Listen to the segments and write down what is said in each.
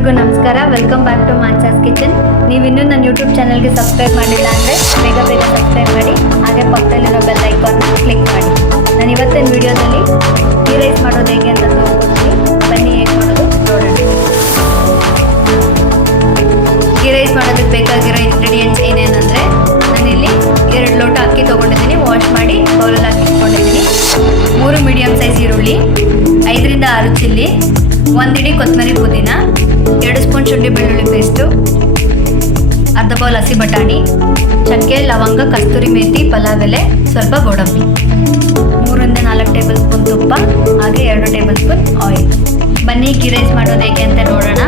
ಎಲ್ರಿಗೂ ನಮಸ್ಕಾರ. Welcome back to Mansa's kitchen. ನೀವು ಇನ್ನೂ ನನ್ನ ಯೂಟ್ಯೂಬ್ ಚಾನಲ್ಗೆ ಸಬ್ಸ್ಕ್ರೈಬ್ ಮಾಡಿಲ್ಲ ಅಂದರೆ ಬೇಗ ಸಬ್ಸ್ಕ್ರೈಬ್ ಮಾಡಿ, ಹಾಗೆ ಪಕ್ಕದಲ್ಲಿರೋ ಬೆಲ್ ಐಕಾನ್ ಕ್ಲಿಕ್ ಮಾಡಿ. ನಾನು ಇವತ್ತಿನ ವಿಡಿಯೋದಲ್ಲಿ ಗೀ ರೈಸ್ ಮಾಡೋದು ಹೇಗೆ ಅಂತ ತೋರಿಸ್ಕೊಡ್ತೀನಿ. ಬನ್ನಿ ಹೇಗೆ ಮಾಡೋದು ನೋಡೋಣ. ಗೀ ರೈಸ್ ಮಾಡೋದಕ್ಕೆ ಬೇಕಾಗಿರೋ ಇಂಗ್ರೀಡಿಯೆಂಟ್ಸ್ ಏನೇನಂದರೆ, ನಾನಿಲ್ಲಿ 2 ಲೋಟ ಅಕ್ಕಿ ತೊಗೊಂಡಿದ್ದೀನಿ, ವಾಶ್ ಮಾಡಿ ಬೌಲಲ್ಲಿ ಹಾಕಿ ಇಟ್ಕೊಂಡಿದ್ದೀನಿ. 3 ಮೀಡಿಯಮ್ ಸೈಜ್ ಈರುಳ್ಳಿ, 5 ರಿಂದ 6 ಚಿಲ್ಲಿ, 1 ಹಿಡಿ ಕೊತ್ತಂಬರಿ ಪುದೀನ, 2 ಸ್ಪೂನ್ ಶುಂಠಿ ಬೆಳ್ಳುಳ್ಳಿ ಪೇಸ್ಟು, ಅರ್ಧ ಬೌಲ್ ಹಸಿ ಬಟಾಣಿ, ಚಕ್ಕೆ, ಲವಂಗ, ಕಸ್ತೂರಿ ಮೇಥಿ, ಪಲಾವ್ ಎಲೆ, ಸ್ವಲ್ಪ ಗೋಡಂಬಿ, 3 ರಿಂದ 4 ಟೇಬಲ್ ಸ್ಪೂನ್ ತುಪ್ಪ, ಹಾಗೆ 2 ಟೇಬಲ್ ಸ್ಪೂನ್ ಆಯಿಲ್. ಬನ್ನಿ ಗೀ ರೈಸ್ ಮಾಡೋದು ಹೇಗೆ ಅಂತ ನೋಡೋಣ.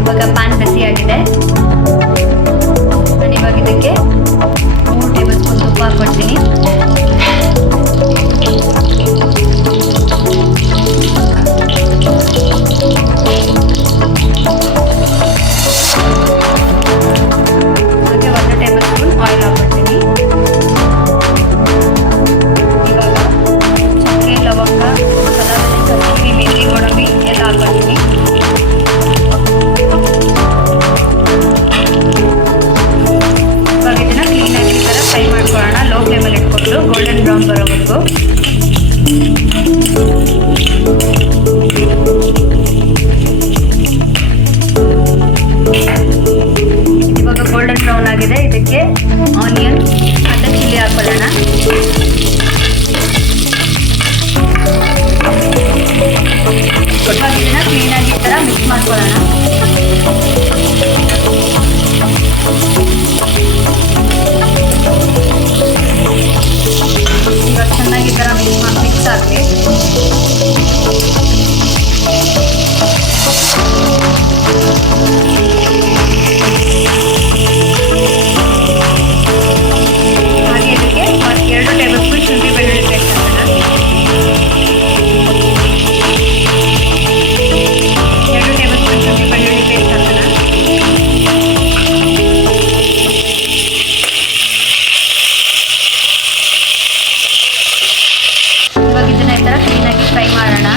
ಇವಾಗ ಪ್ಯಾನ್ ಬಿಸಿಯಾಗಿದೆ. ನಾನು ಇವಾಗ ಇದಕ್ಕೆ 3 ಟೇಬಲ್ ಸ್ಪೂನ್ ತುಪ್ಪ ಹಾಕ್ಕೊಡ್ತೀನಿ. ಹಾಗೆ 1 ಟೇಬಲ್ ಸ್ಪೂನ್ ಆಯಿಲ್ ಹಾಕ್ಕೊಡ್ತೀನಿ. ಇವಾಗ ಚಕ್ಕೆ, ಲವಂಗ, ಪಲಾವ್ ಎಲೆ, ಕಸ್ತೂರಿ ಮೇಥಿ, ಗೋಡಂಬಿ ಎಲ್ಲ ಹಾಕ್ಕೊಡ್ತೀನಿ. ಇವಾಗ ಇದನ್ನು ಕ್ಲೀನಾಗಿ ಈ ಥರ ಫ್ರೈ ಮಾಡ್ಕೊಳ್ಳೋಣ. ಲೋ ಫ್ಲೇಮಲ್ಲಿ ಇಟ್ಕೊಂಡು ಗೋಲ್ಡನ್ ಬ್ರೌನ್ ಬರೋವರೆಗೂ. ಇವಾಗ ಗೋಲ್ಡನ್ ಬ್ರೌನ್ ಆಗಿದೆ. ಇದಕ್ಕೆ ಆನಿಯನ್ ಮತ್ತು ಚಿಲ್ಲಿ ಹಾಕೊಳ್ಳೋಣ. ಇವಾಗ ಇದನ್ನ ಕ್ಲೀನಾಗಿ ಈ ಥರ ಮಿಕ್ಸ್ ಮಾಡ್ಕೊಳ್ಳೋಣ. ಇವಾಗ ಚೆನ್ನಾಗಿ ಈ ಥರ ಮಿಕ್ಸ್ ಆಗಲಿ. ಹಾಗೆ ಇದಕ್ಕೆ 2 ಟೇಬಲ್ ಸ್ಪೂನ್ ಶುಂಠಿ ಬೆಳ್ಳುಳ್ಳಿ ಪೇಸ್ಟ್ ಹಾಕೋಣ. 2 ಟೇಬಲ್ ಸ್ಪೂನ್ ಶುಂಠಿ ಬೆಳ್ಳುಳ್ಳಿ ಪೇಸ್ಟ್ ಹಾಕೋಣ. ಇವಾಗ ಇದನ್ನ ಈ ಥರ ಕ್ಲೀನಾಗಿ ಫ್ರೈ ಮಾಡೋಣ.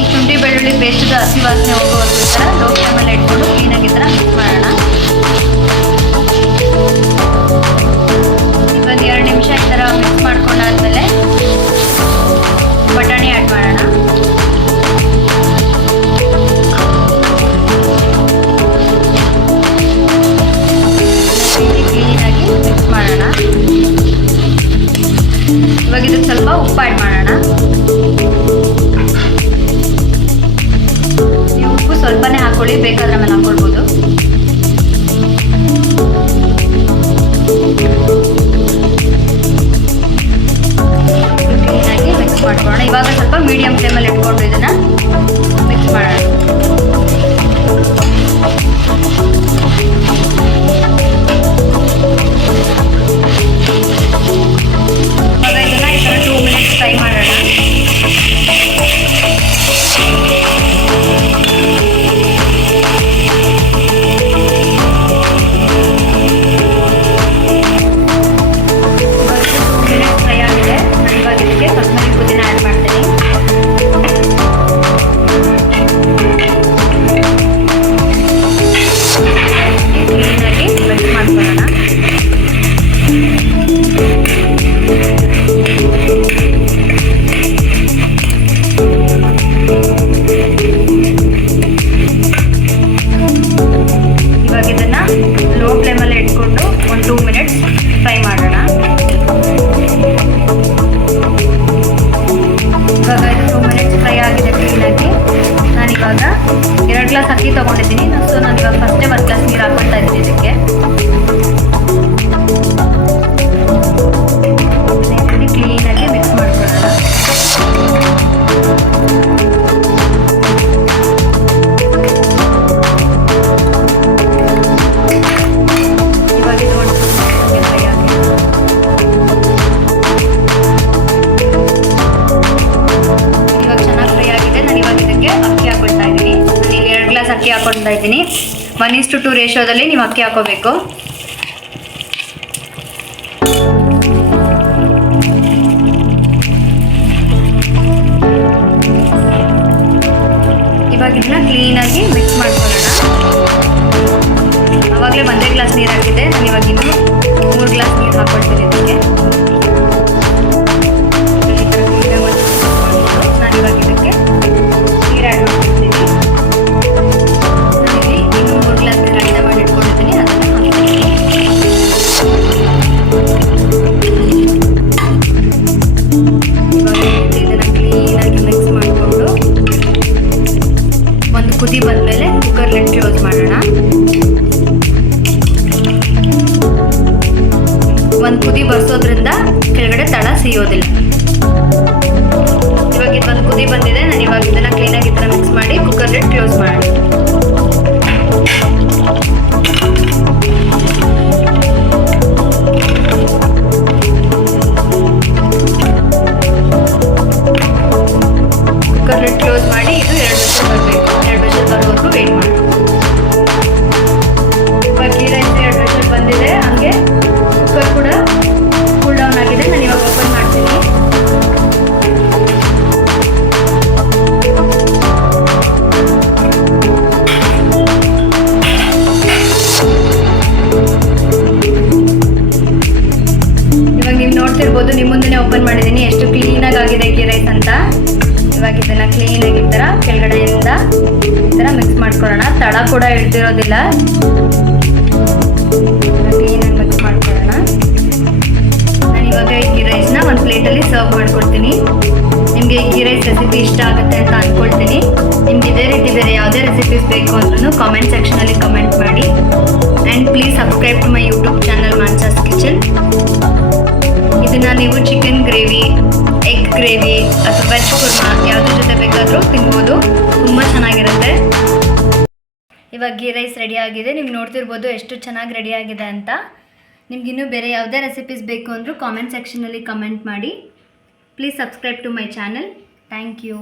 ಈ ಶುಂಠಿ ಬೆಳ್ಳುಳ್ಳಿ ಪೇಸ್ಟ್ದು ಹಸಿ ವಾಸನೆ ಹೋಗೋವರೆಗೂ ಈ ಥರ ಲೋ ಫ್ಲೇಮಲ್ಲಿ ಇಟ್ಕೊಂಡು ಕ್ಲೀನಾಗಿ ಈ ಥರ ಮಿಕ್ಸ್ ಮಾಡೋಣ. ಇವಾಗ 2 ನಿಮಿಷ ಈ ಥರ ಮಿಕ್ಸ್ ಮಾಡ್ಕೊಂಡಾದ್ಮೇಲೆ ಬಟಾಣಿ ಆ್ಯಡ್ ಮಾಡೋಣ. ಕ್ಲೀನಾಗಿ ಮಿಕ್ಸ್ ಮಾಡೋಣ. ಇವಾಗ ಇದಕ್ಕೆ ಸ್ವಲ್ಪ ಉಪ್ಪು ಆ್ಯಡ್ ಮಾಡೋಣ. ನೀವು ಉಪ್ಪು ಸ್ವಲ್ಪನೇ ಹಾಕೊಳ್ಳಿ, ಬೇಕಾದ್ರೆ ಆಮೇಲೆ ಹಾಕೊಳ್ಬೋದು. ಕ್ಲೀನಾಗಿ ಮಿಕ್ಸ್ ಮಾಡ್ಕೊಳ್ಳೋಣ. ಇವಾಗ ಸ್ವಲ್ಪ ಮೀಡಿಯಂ ಫ್ಲೇಮಲ್ಲಿ ಇಟ್ಕೊಂಡು ಇದನ್ನ ಮಿಕ್ಸ್ ಮಾಡೋಣ. ಇವಾಗ ಇದನ್ನ ಈ ಥರ 2 ಮಿನಿಟ್ಸ್ ಫ್ರೈ ಮಾಡೋಣ. ಇವಾಗ ಇದನ್ನ ಲೋ ಫ್ಲೇಮಲ್ಲಿ ಇಟ್ಕೊಂಡು 1-2 ಮಿನಿಟ್ಸ್ ಫ್ರೈ ಮಾಡೋಣ. ಇವಾಗ ಇದು 2 ಮಿನಿಟ್ಸ್ ಫ್ರೈ ಆಗಿದೆ ಕ್ಲೀನಾಗಿ. ನಾನಿವಾಗ 2 ಗ್ಲಾಸ್ ಅಕ್ಕಿ ತೊಗೊಂಡಿದ್ದೀನಿ. ಸೊ ನಾನಿವಾಗ ಫಸ್ಟೇ 1 ಗ್ಲಾಸ್ ನೀರು ಹಾಕ್ಕೊಳ್ತಾ ಇದ್ದೀನಿ ಇದಕ್ಕೆ. ಕ್ಲೀನಾಗಿ ಮಿಕ್ಸ್ ಮಾಡ್ಕೊಳ್ಳೋಣ. ಇವಾಗ ಇದು 1 ಫ್ರೈ ಆಗಿದೆ. ಇವಾಗ ಚೆನ್ನಾಗಿ ಫ್ರೈ ಆಗಿದೆ. ನಾನು ಇವಾಗ ಇದಕ್ಕೆ ಅಕ್ಕಿ ಹಾಕೊಳ್ತಾ ಇದ್ದೀನಿ. ನಾನು ಈಗ 2 ಗ್ಲಾಸ್ ಅಕ್ಕಿ ಹಾಕೊಳ್ತಾ ಇದ್ದೀನಿ. 1:2 ರೇಷಿಯೋದಲ್ಲಿ ನೀವು ಅಕ್ಕಿ ಹಾಕೋಬೇಕು. ಸಿಯೋದಿಲ್ಲ. ಇವಾಗ ಇದೊಂದು ಕುದಿ ಬಂದಿದೆ. ನಾನು ಇವಾಗ ಇದನ್ನು ಕ್ಲೀನಾಗಿ ಈ ಥರ ಮಿಕ್ಸ್ ಮಾಡಿ ಕುಕ್ಕರ್ ಲಿಡ್ ಕ್ಲೋಸ್ ಮಾಡಿ. ಕುಕ್ಕರ್ ಲಿಡ್ ಕ್ಲೋಸ್ ಮಾಡಿ ಇದು 2 ವಿಷಲ್ ಬರಬೇಕು. 2 ವಿಷಲ್ ಬರೋವರೆಗೂ ವೆಯ್ಟ್ ಮಾಡಿ. ಇವಾಗ ಗೀ ರೈಸ್ 2 ವಿಷಲ್ ಬಂದಿದೆ. ಹಾಗೆ ಕುಕ್ಕರ್ ಕೂಡ ಕೂಲ್ ಡೌನ್ ಆಗಿದೆ. ನಾನು ಇವಾಗ ಓಪನ್ ಮಾಡ್ತೀನಿ. ಇವಾಗ ನೀವು ನೋಡ್ತಿರ್ಬೋದು, ನಿಮ್ಮ ಮುಂದೆ ಓಪನ್ ಮಾಡಿದ್ದೀನಿ ಎಷ್ಟು ಕ್ಲೀನಾಗಿ ಆಗಿದೆ ಗೀ ರೈಸ್ ಅಂತ. ಇವಾಗ ಇದನ್ನು ಕ್ಲೀನಾಗಿ ಈ ಥರ ಕೆಳಗಡೆಯಿಂದ ಈ ಥರ ಮಿಕ್ಸ್ ಮಾಡ್ಕೊಳ್ಳೋಣ. ತಳ ಕೂಡ ಹಿಡ್ದಿರೋದಿಲ್ಲ. ಕ್ಲೀನಾಗಿ ಮಿಕ್ಸ್ ಮಾಡ್ಕೊಳ್ಳೋಣ. ನಾನು ಇವಾಗ ಈ ಗೀ ರೈಸ್ನ ಒಂದು ಪ್ಲೇಟಲ್ಲಿ ಸರ್ವ್ ಮಾಡ್ಕೊಳ್ತೀನಿ. ನಿಮಗೆ ಈ ಗೀ ರೈಸ್ ರೆಸಿಪಿ ಇಷ್ಟ ಆಗುತ್ತೆ ಅಂತ ಅಂದ್ಕೊಳ್ತೀನಿ. ನಿಮ್ಗೆ ಇದೇ ರೀತಿ ಬೇರೆ ಯಾವುದೇ ರೆಸಿಪೀಸ್ ಬೇಕು ಅಂದ್ರೂ ಕಾಮೆಂಟ್ ಸೆಕ್ಷನಲ್ಲಿ ಕಮೆಂಟ್ ಮಾಡಿ. And please subscribe to my YouTube channel Mansa's kitchen. ಇದನ್ನು ನೀವು ಚಿಕನ್ ಗ್ರೇವಿ, ಎಗ್ ಗ್ರೇವಿ ಅಥವಾ ವೆಜ್ ಕುರ್ಮಾ ಯಾವುದ್ರ ಜೊತೆ ಬೇಕಾದರೂ ತಿನ್ಬೋದು. ತುಂಬ ಚೆನ್ನಾಗಿರುತ್ತೆ. ಇವಾಗ ಗೀ ರೈಸ್ ರೆಡಿ ಆಗಿದೆ. ನೀವು ನೋಡ್ತಿರ್ಬೋದು ಎಷ್ಟು ಚೆನ್ನಾಗಿ ರೆಡಿ ಆಗಿದೆ ಅಂತ. ನಿಮ್ಗಿನ್ನೂ ಬೇರೆ ಯಾವುದೇ ರೆಸಿಪೀಸ್ ಬೇಕು ಅಂದರೂ ಕಾಮೆಂಟ್ ಸೆಕ್ಷನಲ್ಲಿ ಕಮೆಂಟ್ ಮಾಡಿ. Please subscribe to my channel. Thank you.